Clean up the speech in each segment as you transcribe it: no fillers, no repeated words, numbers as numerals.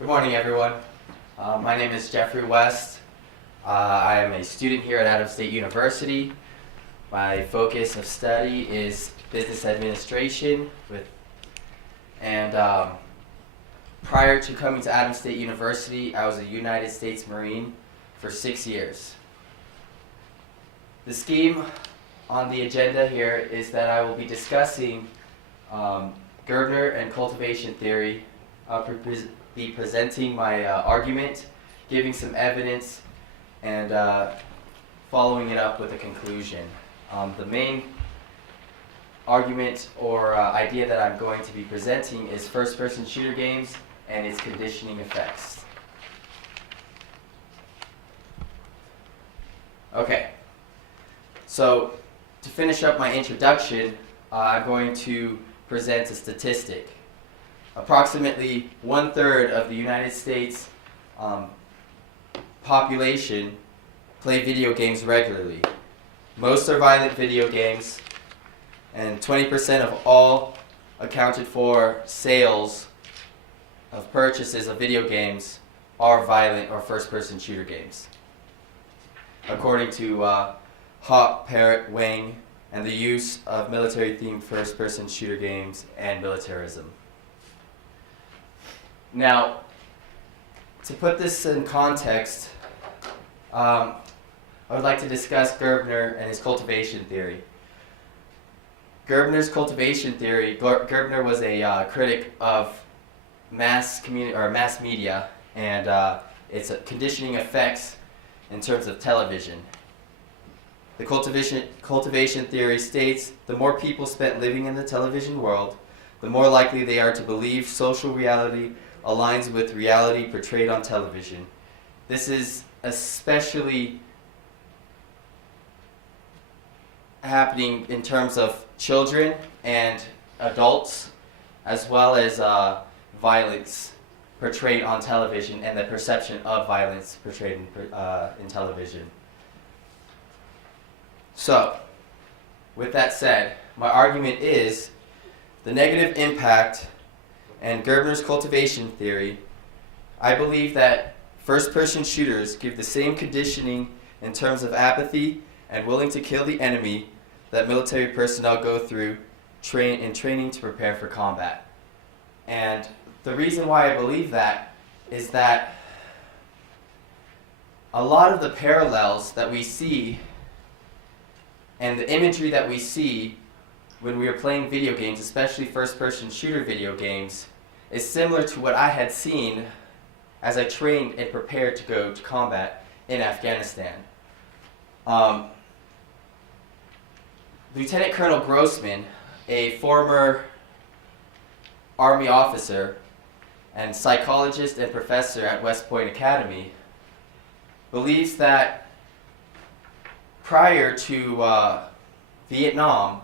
Good morning, everyone. My name is Geoffrey West. I am a student here at Adams State University. My focus of study is business administration, and prior to coming to Adams State University, I was a United States Marine for 6 years. The scheme on the agenda here is that I will be discussing Gerbner and cultivation theory. I'll be presenting my argument, giving some evidence, and following it up with a conclusion. The main argument or idea that I'm going to be presenting is first-person shooter games and its conditioning effects. Okay, so to finish up my introduction, I'm going to present a statistic. Approximately 1/3 of the United States population play video games regularly. Most are violent video games, and 20% of all accounted for sales of purchases of video games are violent or first-person shooter games, according to Hawk, Parrott, Wang, and the use of military-themed first-person shooter games and militarism. Now, to put this in context, I would like to discuss Gerbner and his cultivation theory. Gerbner's cultivation theory, Gerbner was a critic of mass media and its conditioning effects in terms of television. The cultivation theory states the more people spent living in the television world, the more likely they are to believe social reality aligns with reality portrayed on television. This is especially happening in terms of children and adults, as well as violence portrayed on television and the perception of violence portrayed in television. So, with that said, my argument is the negative impact and Gerbner's cultivation theory. I believe that first-person shooters give the same conditioning in terms of apathy and willing to kill the enemy that military personnel go through in training to prepare for combat. And the reason why I believe that is that a lot of the parallels that we see and the imagery that we see when we are playing video games, especially first-person shooter video games, is similar to what I had seen as I trained and prepared to go to combat in Afghanistan. Lieutenant Colonel Grossman, a former Army officer and psychologist and professor at West Point Academy, believes that prior to Vietnam,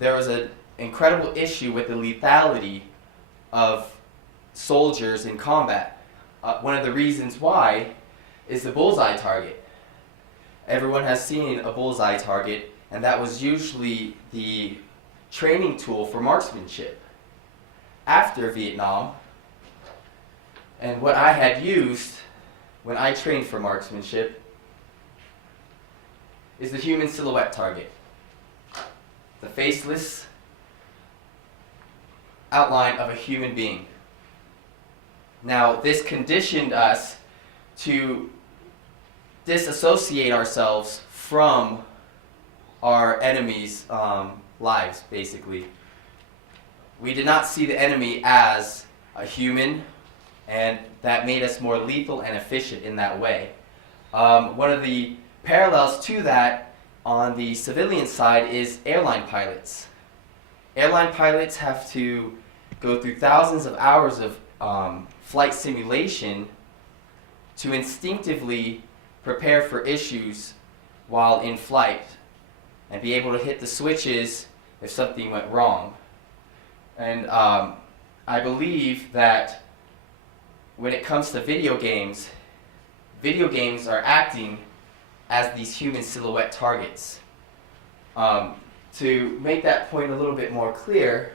there was an incredible issue with the lethality of soldiers in combat. One of the reasons why is the bullseye target. Everyone has seen a bullseye target, and that was usually the training tool for marksmanship after Vietnam. And what I had used when I trained for marksmanship is the human silhouette target. The faceless outline of a human being. Now, this conditioned us to disassociate ourselves from our enemies' lives, basically. We did not see the enemy as a human, and that made us more lethal and efficient in that way. One of the parallels to that on the civilian side is airline pilots. Airline pilots have to go through thousands of hours of flight simulation to instinctively prepare for issues while in flight and be able to hit the switches if something went wrong. And I believe that when it comes to video games are acting as these human silhouette targets. To make that point a little bit more clear,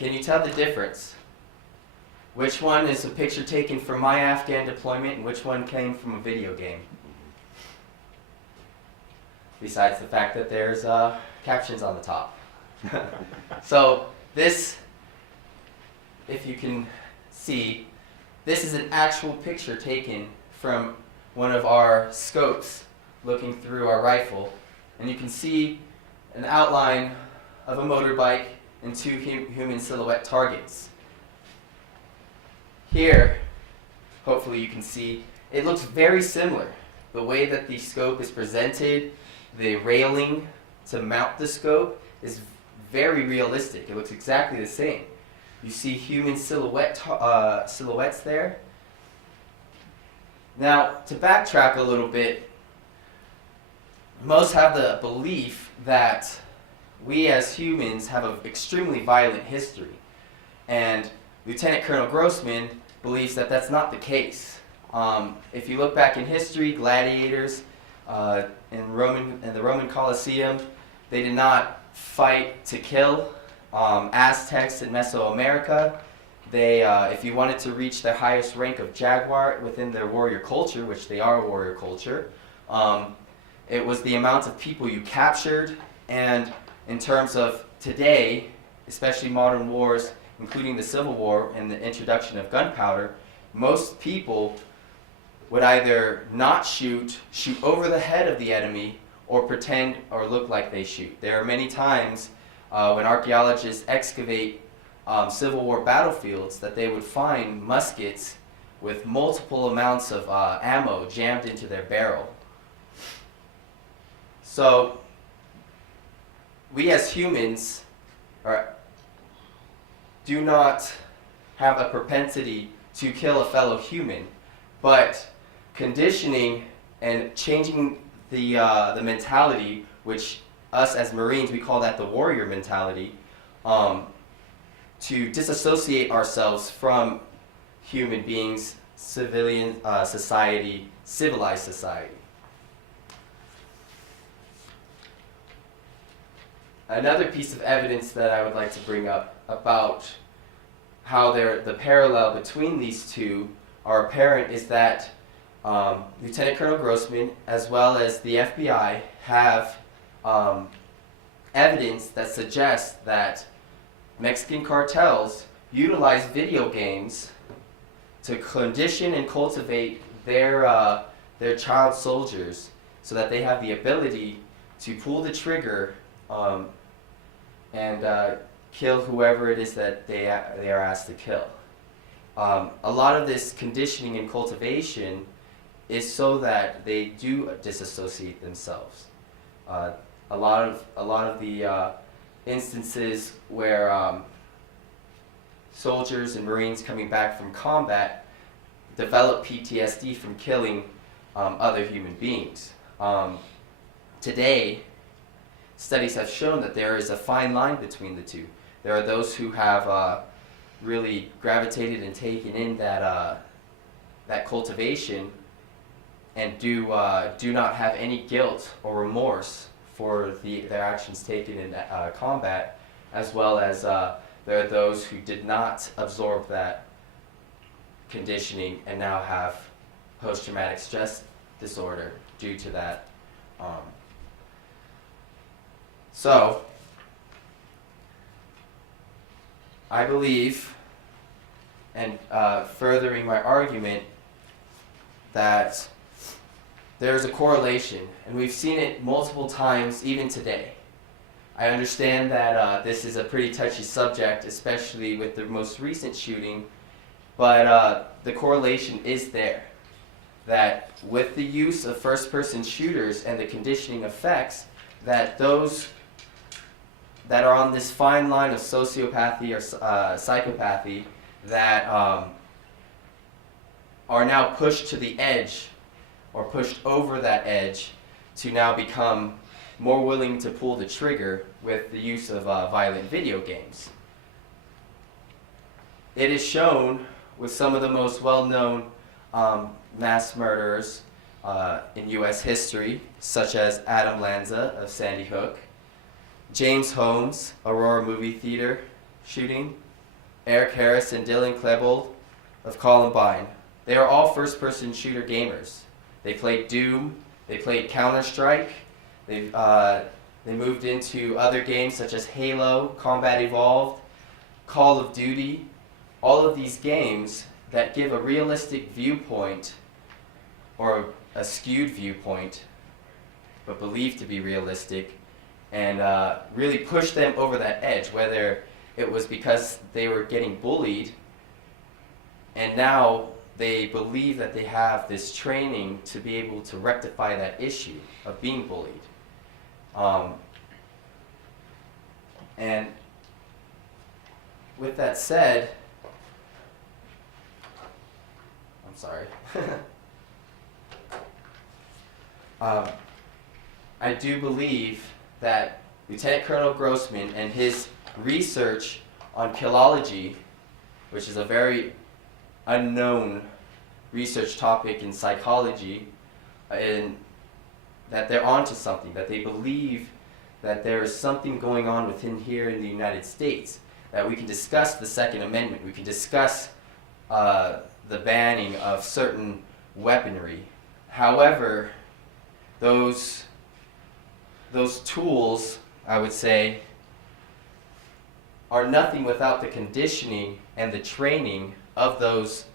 Can you tell the difference? Which one is a picture taken from my Afghan deployment and which one came from a video game? Besides the fact that there's captions on the top. So this, if you can see, this is an actual picture taken from one of our scopes looking through our rifle. And you can see an outline of a motorbike and two human silhouette targets. Here, hopefully you can see, it looks very similar. The way that the scope is presented, the railing to mount the scope is very realistic. It looks exactly the same. You see human silhouettes there. Now, to backtrack a little bit, most have the belief that we as humans have an extremely violent history. And Lieutenant Colonel Grossman believes that that's not the case. If you look back in history, gladiators in the Roman Colosseum, they did not fight to kill. Aztecs in Mesoamerica, they, if you wanted to reach the highest rank of jaguar within their warrior culture, which they are a warrior culture, it was the amount of people you captured. And in terms of today, especially modern wars, including the Civil War and the introduction of gunpowder, most people would either not shoot over the head of the enemy, or pretend or look like they shoot. There are many times when archaeologists excavate Civil War battlefields that they would find muskets with multiple amounts of ammo jammed into their barrel. So we as humans do not have a propensity to kill a fellow human, but conditioning and changing the mentality, which us as Marines, we call that the warrior mentality, to disassociate ourselves from human beings, civilian society, civilized society. Another piece of evidence that I would like to bring up about how the parallel between these two are apparent is that Lieutenant Colonel Grossman, as well as the FBI, have evidence that suggests that Mexican cartels utilize video games to condition and cultivate their child soldiers so that they have the ability to pull the trigger and kill whoever it is that they are asked to kill. A lot of this conditioning and cultivation is so that they do disassociate themselves. A lot of the instances where soldiers and Marines coming back from combat develop PTSD from killing other human beings. Today, studies have shown that there is a fine line between the two. There are those who have really gravitated and taken in that cultivation and do not have any guilt or remorse for their actions taken in combat, as well as there are those who did not absorb that conditioning and now have post-traumatic stress disorder due to that. So, I believe, and furthering my argument, that there's a correlation, and we've seen it multiple times even today. I understand that this is a pretty touchy subject, especially with the most recent shooting, but the correlation is there. That with the use of first-person shooters and the conditioning effects, that those that are on this fine line of sociopathy or psychopathy that are now pushed to the edge or pushed over that edge to now become more willing to pull the trigger with the use of violent video games. It is shown with some of the most well-known mass murderers in U.S. history, such as Adam Lanza of Sandy Hook, James Holmes, Aurora movie theater shooting, Eric Harris, and Dylan Klebold of Columbine. They are all first-person shooter gamers. They played Doom, they played Counter-Strike, they moved into other games such as Halo, Combat Evolved, Call of Duty, all of these games that give a realistic viewpoint or a skewed viewpoint, but believed to be realistic, and really push them over that edge, whether it was because they were getting bullied and now they believe that they have this training to be able to rectify that issue of being bullied. And with that said, I'm sorry. I do believe that Lieutenant Colonel Grossman and his research on killology, which is a very unknown research topic in psychology, and that they're onto something, that they believe that there is something going on within here in the United States, that we can discuss the Second Amendment, we can discuss the banning of certain weaponry. However, those tools, I would say, are nothing without the conditioning and the training of those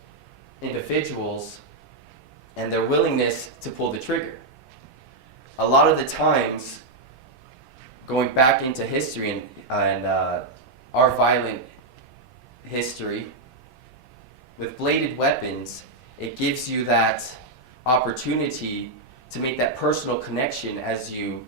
individuals and their willingness to pull the trigger. A lot of the times, going back into history and our violent history, with bladed weapons, it gives you that opportunity to make that personal connection as you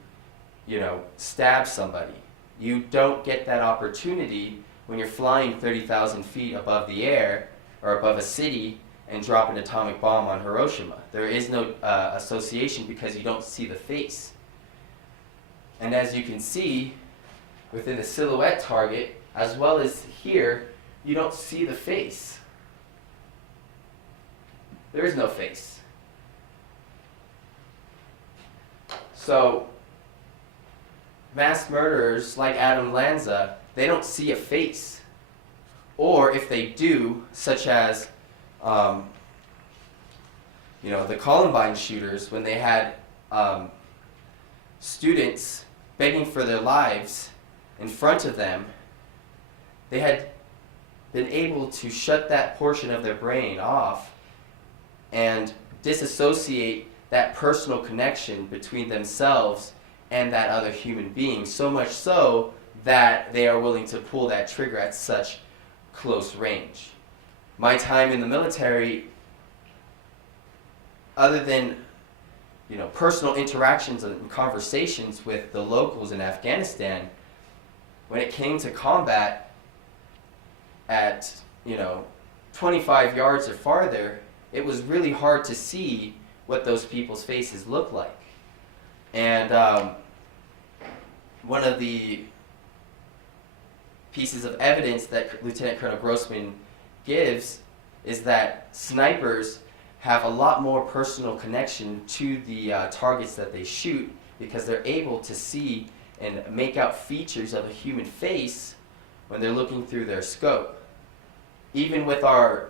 stab somebody. You don't get that opportunity when you're flying 30,000 feet above the air or above a city and drop an atomic bomb on Hiroshima. There is no association because you don't see the face. And as you can see, within the silhouette target, as well as here, you don't see the face. There is no face. So, mass murderers like Adam Lanza, they don't see a face. Or if they do, such as the Columbine shooters, when they had students begging for their lives in front of them, they had been able to shut that portion of their brain off and disassociate that personal connection between themselves and that other human being, so much so that they are willing to pull that trigger at such close range. My time in the military, other than personal interactions and conversations with the locals in Afghanistan, when it came to combat at 25 yards or farther, it was really hard to see what those people's faces looked like. And one of the pieces of evidence that Lieutenant Colonel Grossman gives is that snipers have a lot more personal connection to the targets that they shoot because they're able to see and make out features of a human face when they're looking through their scope. Even with our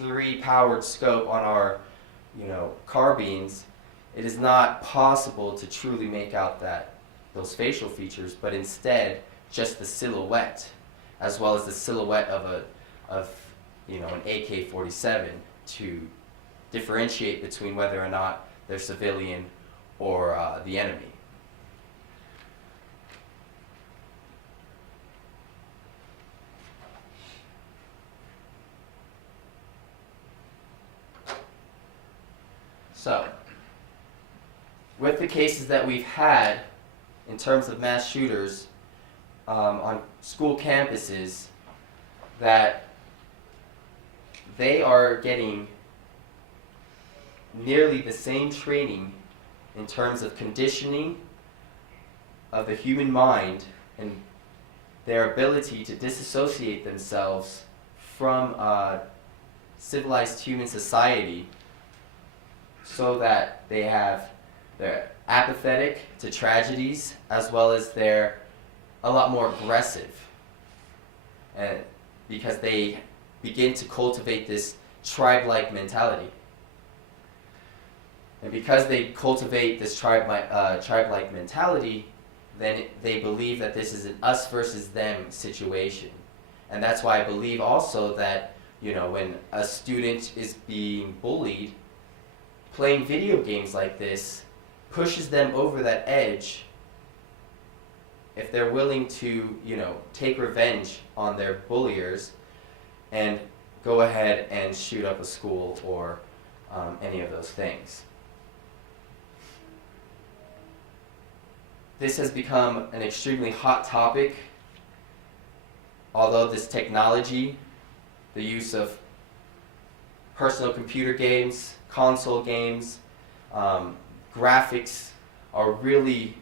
3-powered scope on our carbines, it is not possible to truly make out those facial features, but instead just the silhouette, as well as the silhouette of an AK-47 to differentiate between whether or not they're civilian or the enemy. So, with the cases that we've had in terms of mass shooters on school campuses, that they are getting nearly the same training in terms of conditioning of the human mind and their ability to disassociate themselves from civilized human society, so that they're apathetic to tragedies, as well as they're a lot more aggressive. And because they begin to cultivate this tribe-like mentality. And because they cultivate this tribe-like mentality, then they believe that this is an us versus them situation. And that's why I believe also that, when a student is being bullied, playing video games like this pushes them over that edge if they're willing to, take revenge on their bulliers and go ahead and shoot up a school or any of those things. This has become an extremely hot topic, although this technology, the use of personal computer games, console games, graphics are really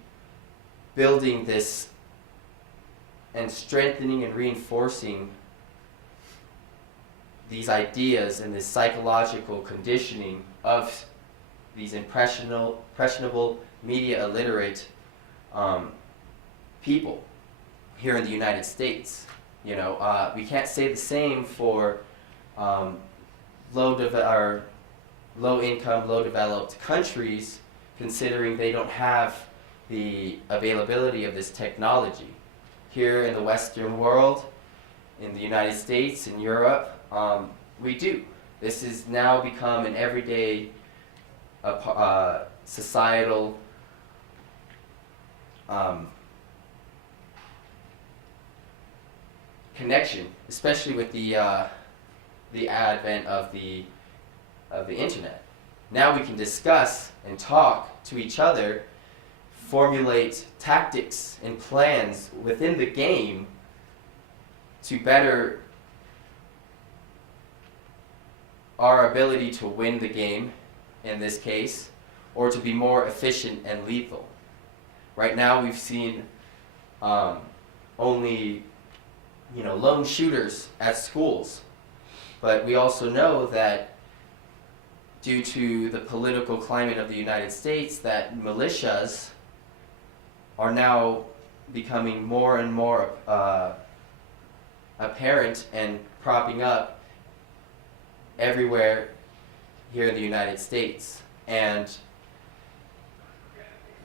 building this and strengthening and reinforcing these ideas and this psychological conditioning of these impressionable, media illiterate people here in the United States. We can't say the same for low income, low developed countries, considering they don't have the availability of this technology. Here in the Western world, in the United States, in Europe, we do. This has now become an everyday societal connection, especially with the advent of the internet. Now we can discuss and talk to each other, formulate tactics and plans within the game to better our ability to win the game in this case, or to be more efficient and lethal. Right now we've seen only lone shooters at schools, but we also know that due to the political climate of the United States, that militias are now becoming more and more apparent and propping up everywhere here in the United States. And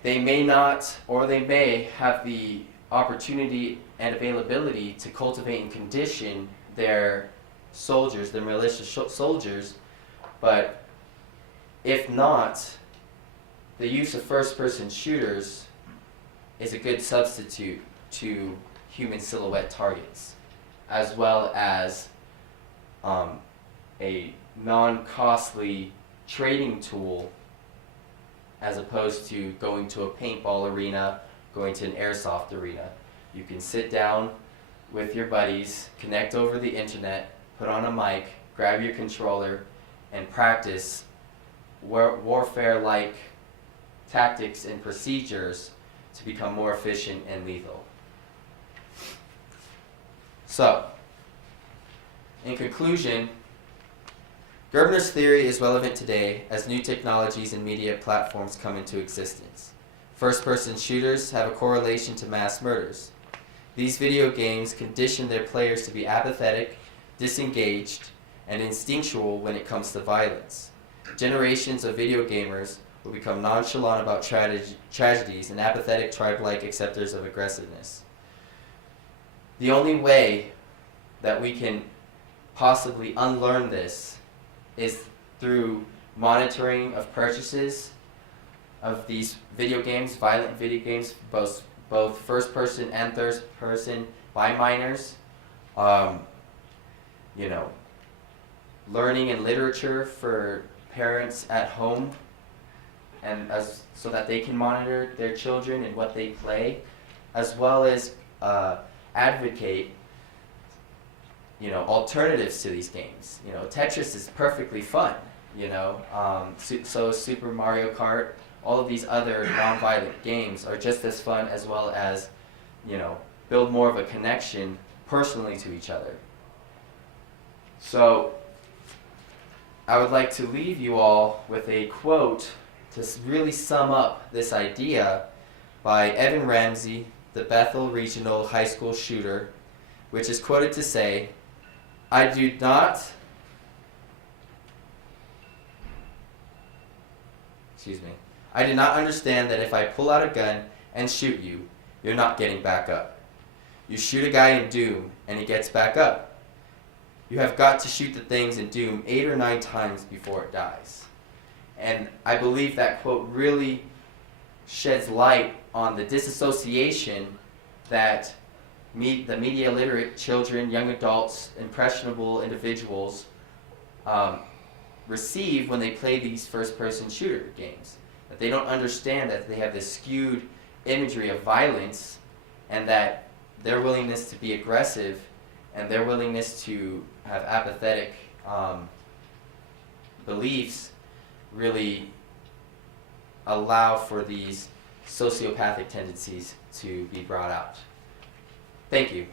they may not, or they may have the opportunity and availability to cultivate and condition their soldiers, their militia soldiers, but if not, the use of first-person shooters is a good substitute to human silhouette targets, as well as a non-costly trading tool, as opposed to going to a paintball arena, going to an airsoft arena. You can sit down with your buddies, connect over the internet, put on a mic, grab your controller, and practice warfare-like tactics and procedures to become more efficient and lethal. So, in conclusion, Gerbner's theory is relevant today as new technologies and media platforms come into existence. First-person shooters have a correlation to mass murders. These video games condition their players to be apathetic, disengaged, and instinctual when it comes to violence. Generations of video gamers will become nonchalant about tragedies and apathetic tribe-like acceptors of aggressiveness. The only way that we can possibly unlearn this is through monitoring of purchases of these video games, violent video games, both first person and third person by minors. Learning and literature for parents at home, and so that they can monitor their children and what they play, as well as advocate alternatives to these games. Tetris is perfectly fun. So Super Mario Kart, all of these other non-violent games are just as fun, as well as build more of a connection personally to each other. So I would like to leave you all with a quote to really sum up this idea by Evan Ramsey, the Bethel Regional High School shooter, which is quoted to say, I do not, I do not understand that if I pull out a gun and shoot you, you're not getting back up. You shoot a guy in Doom and he gets back up. You have got to shoot the things in Doom 8 or 9 times before it dies. And I believe that quote really sheds light on the disassociation that the media literate children, young adults, impressionable individuals receive when they play these first-person shooter games. That they don't understand that they have this skewed imagery of violence, and that their willingness to be aggressive and their willingness to have apathetic beliefs really allow for these sociopathic tendencies to be brought out. Thank you.